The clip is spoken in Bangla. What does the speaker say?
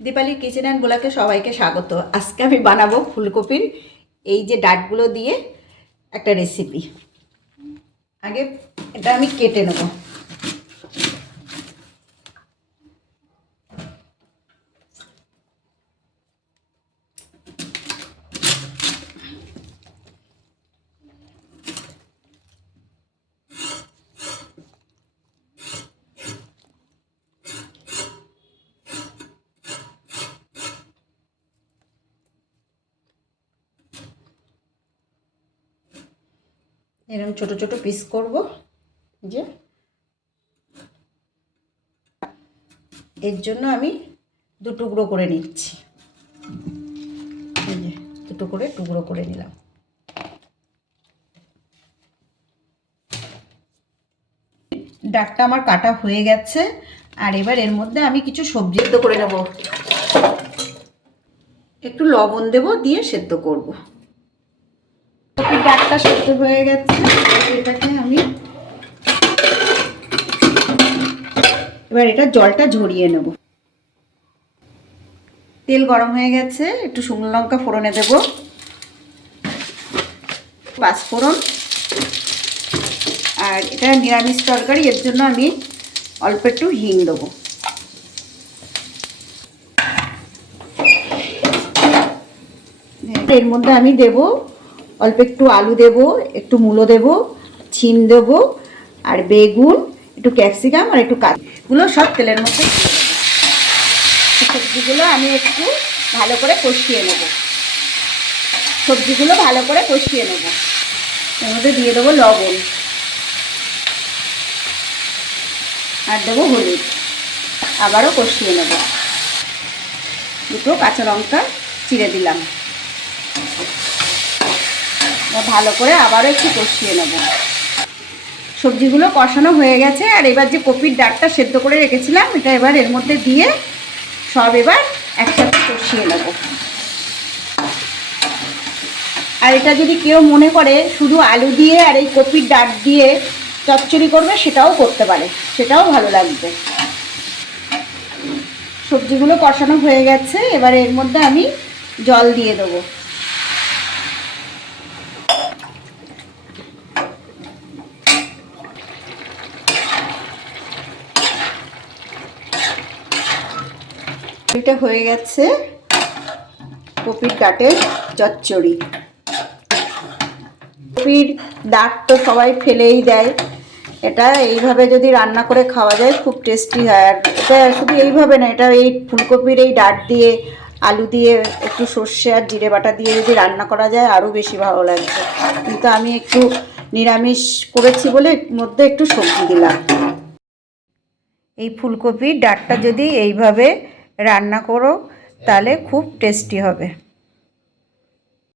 দীপালির কিচেন অ্যান্ড বোলাকে সবাইকে স্বাগত। আজকে আমি বানাবো ফুলকপির এই যে ডাটগুলো দিয়ে একটা রেসিপি আগে এটা আমি কেটে নেব। এরকম ছোট ছোট পিস করব। যে। এর জন্য আমি দু টুকরো করে নিচ্ছি। দুটো করে টুকরো করে নিলাম। ডাকটা আমার কাটা হয়ে গেছে, আর এবার এর মধ্যে আমি কিছু সবজি সেদ্ধ করে নেব। একটু লবণ দেব, দিয়ে সেদ্ধ করব। ডাকটা সেদ্ধ হয়ে গেছে। এটাকে আমি এবার এটা জলটা ঝরিয়ে নেব। তেল গরম হয়ে গেছে, একটু শুকনো লঙ্কা ফোড়নে দেব। পাঁচফোড়ন আর এটা নিরামিষ তরকারি, এর জন্য আমি অল্প একটু হিং দেবো। এর মধ্যে আমি দেব অল্প একটু আলু দেব, একটু মূলো দেব, ছিম দেব, আর বেগুন, একটু ক্যাপসিকাম আর একটু কাজগুলো সব তেলের মধ্যে সবজিগুলো আমি একটু ভালো করে কষিয়ে নেব। সবজিগুলো ভালো করে কষিয়ে নেব। এর মধ্যে দিয়ে দেবো লবণ। আর দেবো হলুদ। আবারও কষিয়ে নেব। দুটো কাঁচা লঙ্কা চিড়ে দিলাম। ভালো করে আবারও একটু কষিয়ে নেব। সবজিগুলো কষানো হয়ে গেছে, আর এবার যে কপির ডাকটা সেদ্ধ করে রেখেছিলাম, এটা এবার এর মধ্যে দিয়ে সব এবার একসাথে কষিয়ে নেব। আর এটা যদি কেউ মনে করে শুধু আলু দিয়ে আর এই কপির ডাক দিয়ে চচ্চড়ি করবে, সেটাও করতে পারে, সেটাও ভালো লাগবে। সবজিগুলো কষানো হয়ে গেছে, এবার এর মধ্যে আমি জল দিয়ে দেবো। এটা হয়ে গেছে। কপির ডাটের চচ্চড়ি। কপির ডাট তো সবাই ফেলেই দেয়। এটা এইভাবে যদি রান্না করে খাওয়া যায়, খুব টেস্টি হয়। আর এটা শুধু এইভাবে না, এটা এই ফুলকপির এই ডাট দিয়ে, আলু দিয়ে, একটু সর্ষে আর জিরে বাটা দিয়ে যদি রান্না করা যায়, আরও বেশি ভালো লাগবে। কিন্তু আমি একটু নিরামিষ করেছি বলে মধ্যে একটু সবজি দিলাম। এই ফুলকপির ডাটটা যদি এইভাবে রান্না করো তাহলে খুব টেস্টি হবে।